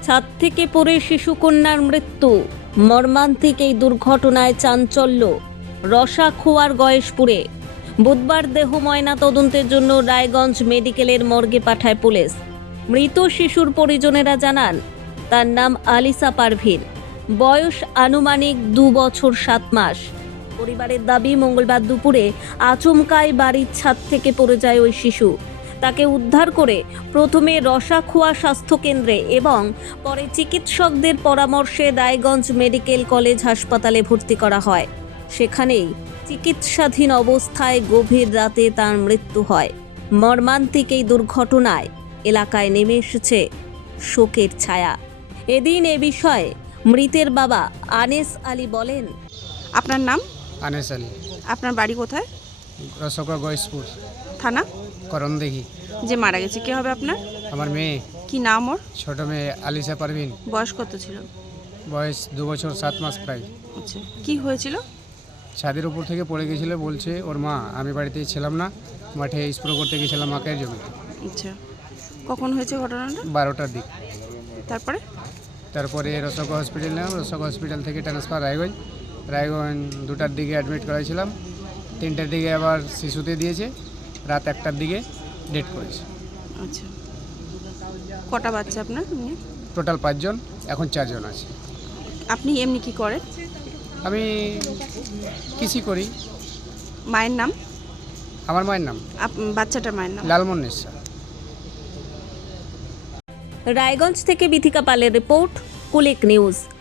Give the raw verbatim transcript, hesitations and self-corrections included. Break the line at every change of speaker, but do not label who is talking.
ছাদ থেকে পড়ে শিশুকন্যার মৃত্যু। মর্মান্তিক এই দুর্ঘটনায় চাঞ্চল্য রসাখোয়ার গয়েশপুরে। বুধবার দেহ ময়না তদন্তের জন্য রায়গঞ্জ মেডিকেলের মর্গে পাঠায় পুলিশ। মৃত শিশুর পরিজনেরা জানান তার নাম আলিসা পারভিন, বয়স আনুমানিক দু বছর সাত মাস। পরিবারের দাবি, মঙ্গলবার দুপুরে আচমকাই বাড়ির ছাদ থেকে পড়ে যায় ওই শিশু। তাকে উদ্ধার করে প্রথমে রসাখোয়া স্বাস্থ্যকেন্দ্রে এবং পরে চিকিৎসকদের পরামর্শে রায়গঞ্জ মেডিকেল কলেজ হাসপাতালে ভর্তি করা হয়। সেখানেই চিকিৎসাধীন অবস্থায় গভীর রাতে তার মৃত্যু হয়। মর্মান্তিক এই দুর্ঘটনায় এলাকায় নেমে এসেছে শোকের ছায়া। এদিন এ বিষয়ে মৃতের বাবা আনেস আলী বলেন,
আপনার নাম?
আনেস আলী।
আপনার বাড়ি কোথায়?
রসকা গয়েশপুর
থানা?
করণদিঘি।
যে মারা গেছে কে হবে আপনার?
আমার মেয়ে।
কি নাম ওর?
ছোট মেয়ে আলিসা পারভিন।
বয়স কত ছিল?
বয়স দু বছর সাত মাস প্রায়।
আচ্ছা, কি হয়েছিল?
ছাদের উপর থেকে পড়ে গেছিল বলছে ওর মা। আমি বাড়িতে ছিলাম না, মাঠে স্প্রে করতে গেছিলাম মাকের জমিতে।
আচ্ছা, কখন হয়েছে ঘটনাটা?
বারোটার দিক।
তারপরে?
তারপরে রসকা হসপিটাল নিলাম, রসকা হসপিটাল থেকে ট্রান্সফার রায়গঞ্জ। রায়গঞ্জ দুটার দিকে অ্যাডমিট করাইছিলাম, তিনটার দিকে আবার শিশুতে দিয়েছে, রাত একটার দিকে ডেট করেছে।
আচ্ছা, কটা বাচ্চা আপনার?
টোটাল পাঁচজন, এখন চারজন আছে।
আপনি এমনি কি করেন?
আমি কৃষি করি।
মায়ের নাম?
আমার মায়ের নাম
আপ- বাচ্চাটার মায়ের নাম?
লালমন্নেশ্বর।
রায়গঞ্জ থেকে বিথিকা পালের রিপোর্ট, কুলিক নিউজ।